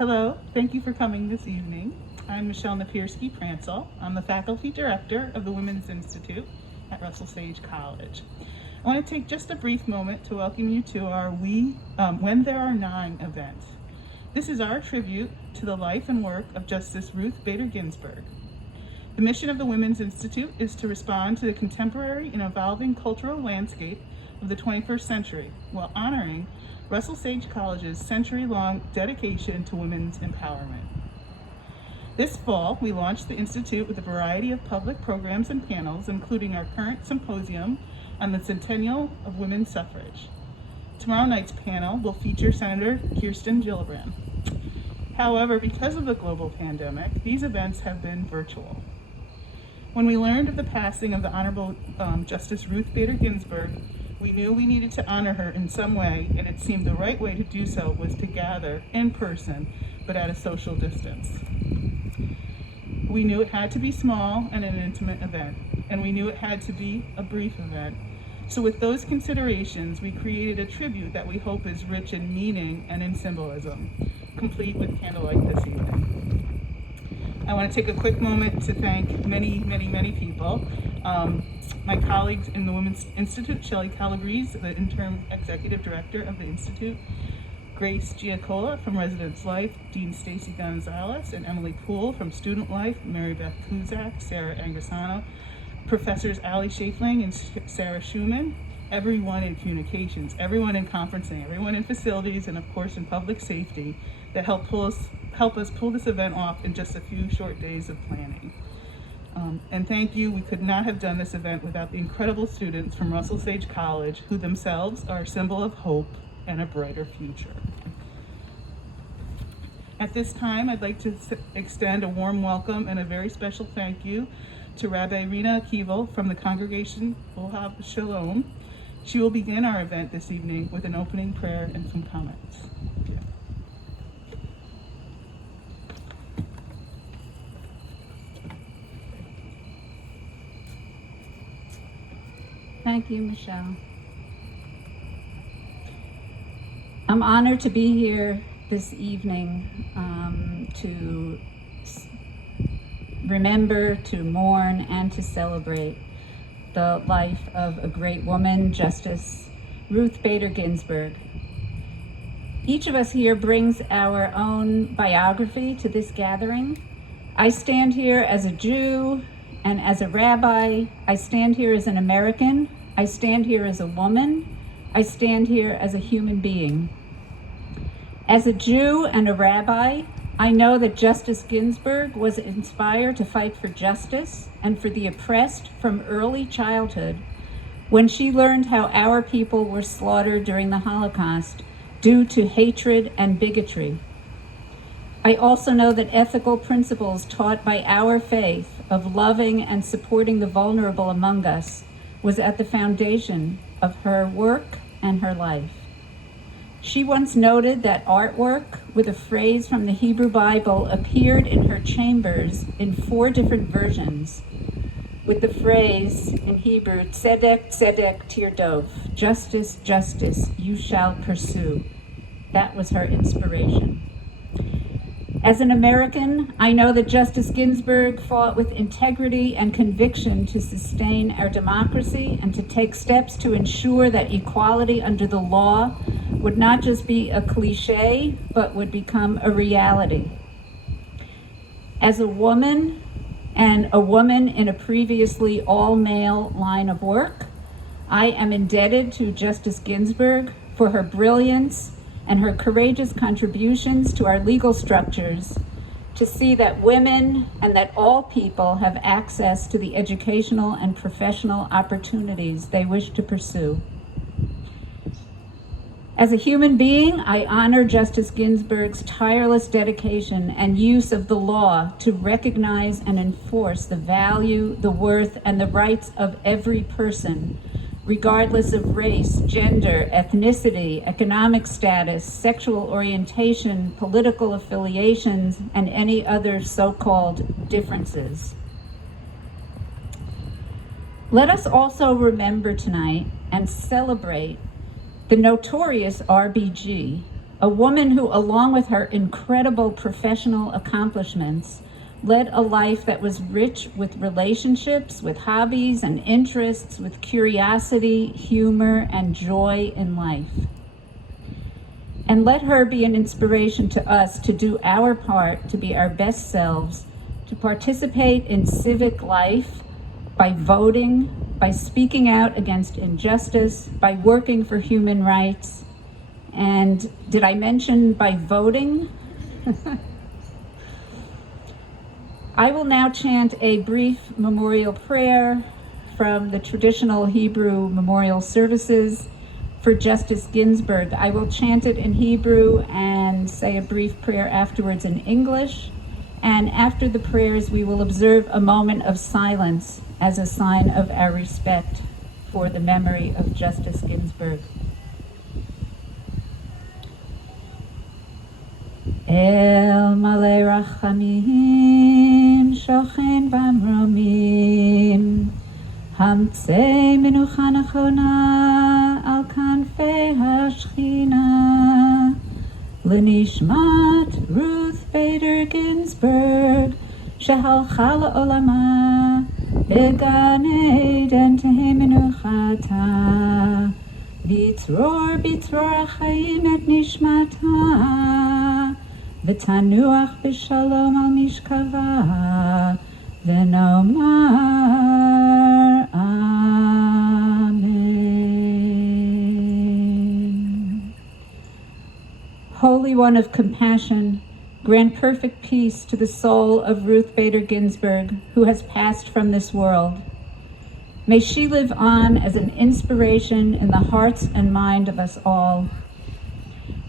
Hello, thank you for coming this evening. I'm Michelle Napierski-Pransel. I'm the Faculty Director of the Women's Institute at Russell Sage College. I want to take just a brief moment to welcome you to our When There Are Nine event. This is our tribute to the life and work of Justice Ruth Bader Ginsburg. The mission of the Women's Institute is to respond to the contemporary and evolving cultural landscape of the 21st century while honoring Russell Sage College's century-long dedication to women's empowerment. This fall, we launched the Institute with a variety of public programs and panels, including our current symposium on the centennial of women's suffrage. Tomorrow night's panel will feature Senator Kirsten Gillibrand. However, because of the global pandemic, these events have been virtual. When we learned of the passing of the Honorable Justice Ruth Bader Ginsburg, we knew we needed to honor her in some way, and it seemed the right way to do so was to gather in person, but at a social distance. We knew it had to be small and an intimate event, and we knew it had to be a brief event. So with those considerations, we created a tribute that we hope is rich in meaning and in symbolism, complete with candlelight this evening. I want to take a quick moment to thank many people. My colleagues in the Women's Institute, Shelley Calabrese, the interim executive director of the Institute, Grace Giacola from Residence Life, Dean Stacy Gonzalez, and Emily Poole from Student Life, Mary Beth Kuzak, Sarah Angasano, Professors Ali Schafling and Sarah Schumann, everyone in communications, everyone in conferencing, everyone in facilities, and of course in public safety that help us pull this event off in just a few short days of planning. And thank you. We could not have done this event without the incredible students from Russell Sage College, who themselves are a symbol of hope and a brighter future. At this time, I'd like to extend a warm welcome and a very special thank you to Rabbi Rina Akival from the congregation Ohab Shalom. She will begin our event this evening with an opening prayer and some comments. Thank you, Michelle. I'm honored to be here this evening to remember, to mourn, and to celebrate the life of a great woman, Justice Ruth Bader Ginsburg. Each of us here brings our own biography to this gathering. I stand here as a Jew and as a rabbi. I stand here as an American. I stand here as a woman. I stand here as a human being. As a Jew and a rabbi, I know that Justice Ginsburg was inspired to fight for justice and for the oppressed from early childhood when she learned how our people were slaughtered during the Holocaust due to hatred and bigotry. I also know that ethical principles taught by our faith of loving and supporting the vulnerable among us was at the foundation of her work and her life. She once noted that artwork with a phrase from the Hebrew Bible appeared in her chambers in 4 different versions, with the phrase in Hebrew, Tzedek, Tzedek, Tirdov, justice, justice, you shall pursue. That was her inspiration. As an American, I know that Justice Ginsburg fought with integrity and conviction to sustain our democracy and to take steps to ensure that equality under the law would not just be a cliche, but would become a reality. As a woman, and a woman in a previously all-male line of work, I am indebted to Justice Ginsburg for her brilliance and her courageous contributions to our legal structures to see that women and that all people have access to the educational and professional opportunities they wish to pursue. As a human being, I honor Justice Ginsburg's tireless dedication and use of the law to recognize and enforce the value, the worth, and the rights of every person, regardless of race, gender, ethnicity, economic status, sexual orientation, political affiliations, and any other so-called differences. Let us also remember tonight and celebrate the notorious RBG, a woman who, along with her incredible professional accomplishments, led a life that was rich with relationships, with hobbies and interests, with curiosity, humor, and joy in life. And let her be an inspiration to us to do our part, to be our best selves, to participate in civic life by voting, by speaking out against injustice, by working for human rights. And did I mention by voting? I will now chant a brief memorial prayer from the traditional Hebrew memorial services for Justice Ginsburg. I will chant it in Hebrew and say a brief prayer afterwards in English. And after the prayers, we will observe a moment of silence as a sign of our respect for the memory of Justice Ginsburg. El malei rachamim, shochen b'mromim, hamtzei menucha nechona al kanfei hashchina, l'nishmat Ruth Bader Ginsburg, shehalcha la'olama, began eden tehei menuchata, v'yitzror achayim et nishmata, v'tanuach b'shalom al mishkava, v'nomar Amen. Holy One of compassion, grant perfect peace to the soul of Ruth Bader Ginsburg, who has passed from this world. May she live on as an inspiration in the hearts and mind of us all.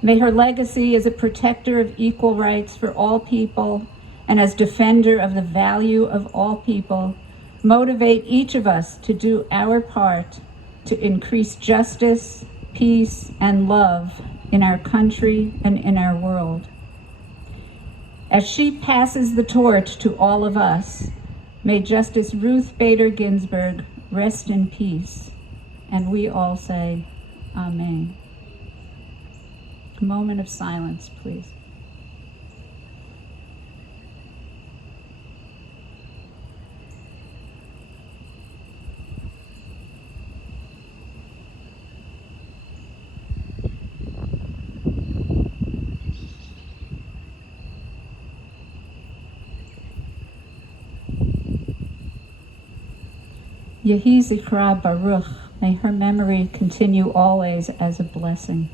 May her legacy as a protector of equal rights for all people and as defender of the value of all people motivate each of us to do our part to increase justice, peace, and love in our country and in our world. As she passes the torch to all of us, may Justice Ruth Bader Ginsburg rest in peace. And we all say, Amen. A moment of silence, please. Yehi Zikra Baruch, may her memory continue always as a blessing.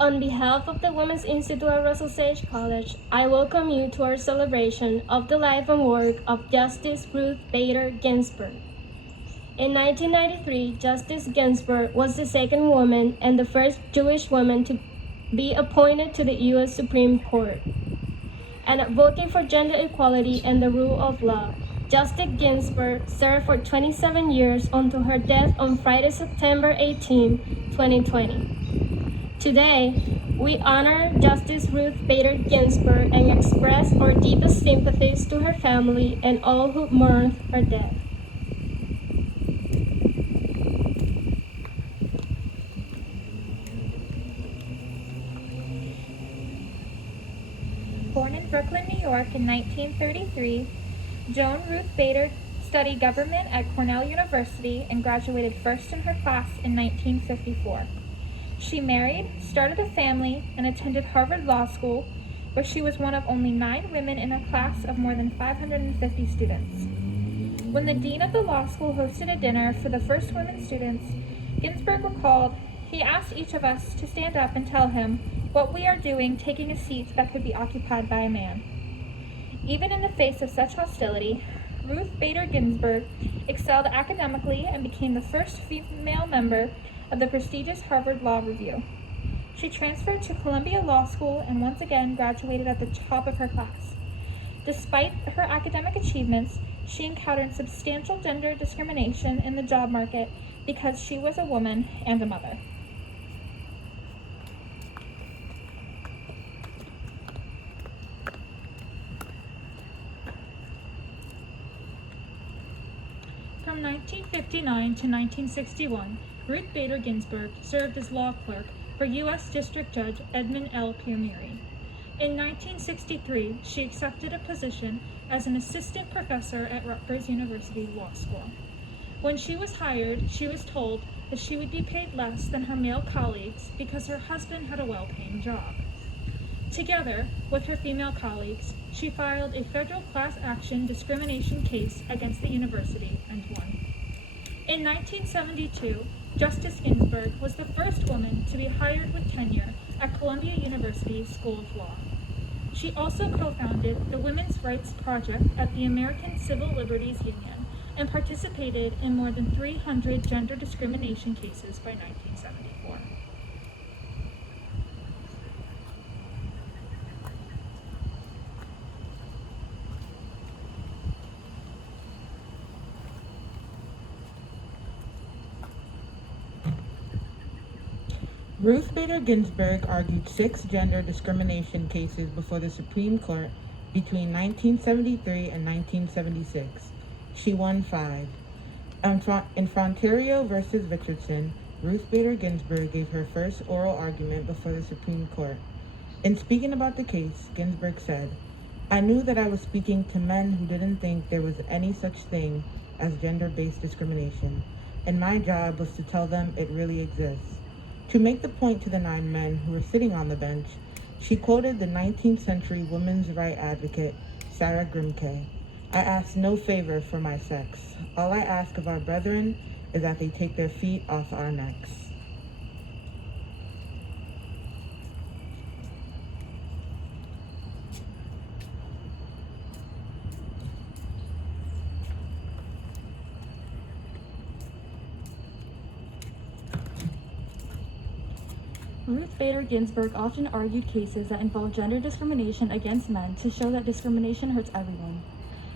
On behalf of the Women's Institute at Russell Sage College, I welcome you to our celebration of the life and work of Justice Ruth Bader Ginsburg. In 1993, Justice Ginsburg was the second woman and the first Jewish woman to be appointed to the U.S. Supreme Court. And advocating for gender equality and the rule of law, Justice Ginsburg served for 27 years until her death on Friday, September 18, 2020. Today, we honor Justice Ruth Bader Ginsburg and express our deepest sympathies to her family and all who mourned her death. Born in Brooklyn, New York in 1933, Joan Ruth Bader studied government at Cornell University and graduated first in her class in 1954. She married, started a family, and attended Harvard Law School, where she was one of only 9 women in a class of more than 550 students. When the dean of the law school hosted a dinner for the first women students, Ginsburg recalled, he asked each of us to stand up and tell him what we are doing taking a seat that could be occupied by a man. Even in the face of such hostility, Ruth Bader Ginsburg excelled academically and became the first female member of the prestigious Harvard Law Review. She transferred to Columbia Law School and once again graduated at the top of her class. Despite her academic achievements, she encountered substantial gender discrimination in the job market because she was a woman and a mother. From 1959 to 1961, Ruth Bader Ginsburg served as law clerk for U.S. District Judge Edmund L. Piermiri. In 1963, she accepted a position as an assistant professor at Rutgers University Law School. When she was hired, she was told that she would be paid less than her male colleagues because her husband had a well-paying job. Together with her female colleagues, she filed a federal class action discrimination case against the university and won. In 1972, Justice Ginsburg was the first woman to be hired with tenure at Columbia University School of Law. She also co-founded the Women's Rights Project at the American Civil Liberties Union and participated in more than 300 gender discrimination cases by 1974. Ruth Bader Ginsburg argued 6 gender discrimination cases before the Supreme Court between 1973 and 1976. She won 5. In Fronterio v. Richardson, Ruth Bader Ginsburg gave her first oral argument before the Supreme Court. In speaking about the case, Ginsburg said, "I knew that I was speaking to men who didn't think there was any such thing as gender-based discrimination, and my job was to tell them it really exists." To make the point to the 9 men who were sitting on the bench, she quoted the 19th century women's rights advocate, Sarah Grimke. "I ask no favor for my sex. All I ask of our brethren is that they take their feet off our necks." Ruth Bader Ginsburg often argued cases that involved gender discrimination against men to show that discrimination hurts everyone.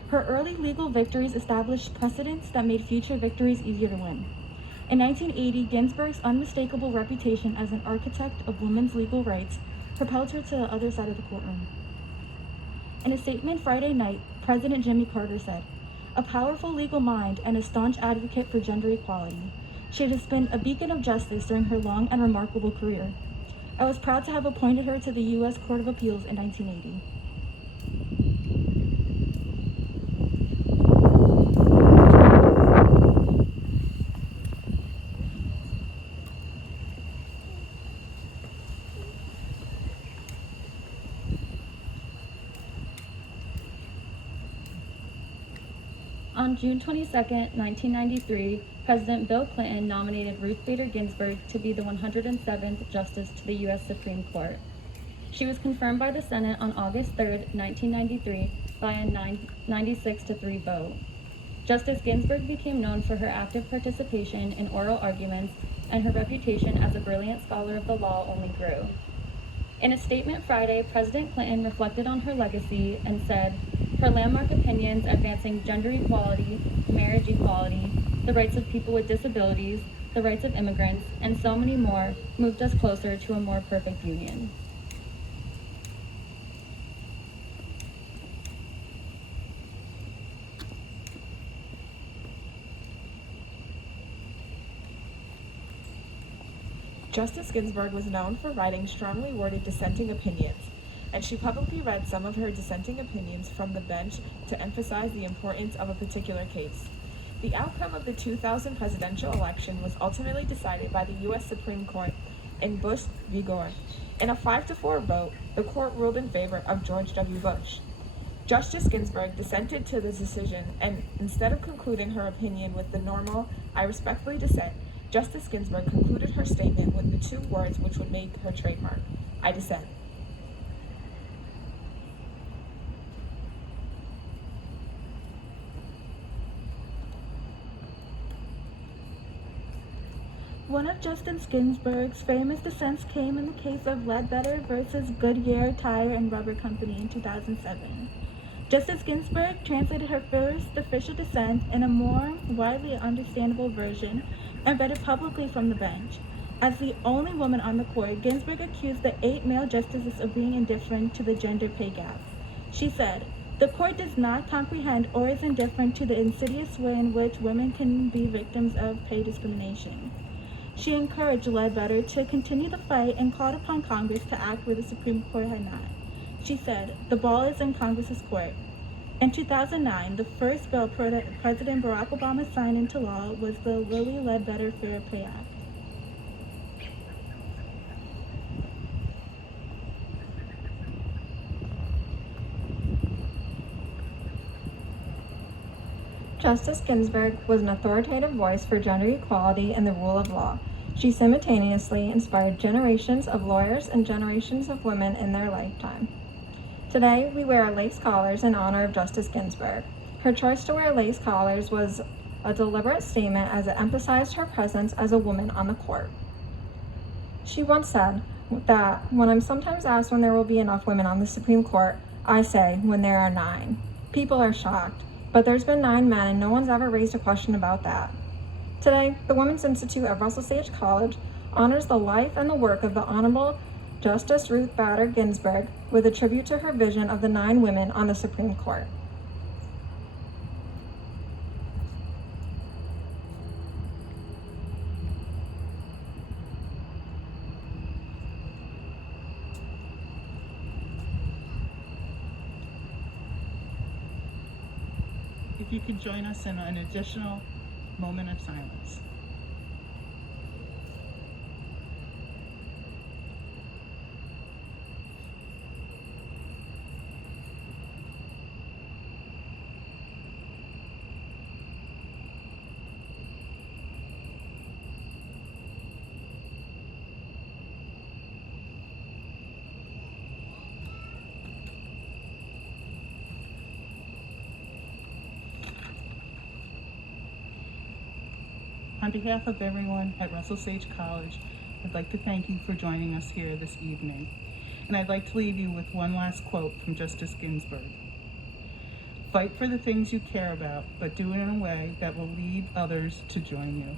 Her early legal victories established precedents that made future victories easier to win. In 1980, Ginsburg's unmistakable reputation as an architect of women's legal rights propelled her to the other side of the courtroom. In a statement Friday night, President Jimmy Carter said, "A powerful legal mind and a staunch advocate for gender equality. She has been a beacon of justice during her long and remarkable career. I was proud to have appointed her to the U.S. Court of Appeals in 1980. On June 22, 1993, President Bill Clinton nominated Ruth Bader Ginsburg to be the 107th Justice to the U.S. Supreme Court. She was confirmed by the Senate on August 3, 1993, by a 96-3 vote. Justice Ginsburg became known for her active participation in oral arguments, and her reputation as a brilliant scholar of the law only grew. In a statement Friday, President Clinton reflected on her legacy and said, "Her landmark opinions advancing gender equality, marriage equality, the rights of people with disabilities, the rights of immigrants, and so many more moved us closer to a more perfect union." Justice Ginsburg was known for writing strongly worded dissenting opinions, and she publicly read some of her dissenting opinions from the bench to emphasize the importance of a particular case. The outcome of the 2000 presidential election was ultimately decided by the U.S. Supreme Court in Bush v. Gore. In a 5-4 vote, the court ruled in favor of George W. Bush. Justice Ginsburg dissented to the decision, and instead of concluding her opinion with the normal, "I respectfully dissent," Justice Ginsburg concluded her statement with the 2 words which would make her trademark, "I dissent." One of Justice Ginsburg's famous dissents came in the case of Ledbetter versus Goodyear Tire and Rubber Company in 2007. Justice Ginsburg translated her first official dissent in a more widely understandable version and read it publicly from the bench. As the only woman on the court, Ginsburg accused the 8 male justices of being indifferent to the gender pay gap. She said, The court does not comprehend or is indifferent to the insidious way in which women can be victims of pay discrimination. She encouraged Ledbetter to continue the fight and called upon Congress to act where the Supreme Court had not. She said, "The ball is in Congress's court." In 2009, the first bill President Barack Obama signed into law was the Lilly Ledbetter Fair Pay Act. Justice Ginsburg was an authoritative voice for gender equality and the rule of law. She simultaneously inspired generations of lawyers and generations of women in their lifetime. Today, we wear lace collars in honor of Justice Ginsburg. Her choice to wear lace collars was a deliberate statement as it emphasized her presence as a woman on the court. She once said that, "When I'm sometimes asked when there will be enough women on the Supreme Court, I say, when there are 9. People are shocked, but there's been 9 men and no one's ever raised a question about that." Today, the Women's Institute at Russell Sage College honors the life and the work of the Honorable Justice Ruth Bader Ginsburg with a tribute to her vision of the 9 women on the Supreme Court. If you could join us in an additional moment of silence. On behalf of everyone at Russell Sage College, I'd like to thank you for joining us here this evening. And I'd like to leave you with one last quote from Justice Ginsburg. "Fight for the things you care about, but do it in a way that will lead others to join you."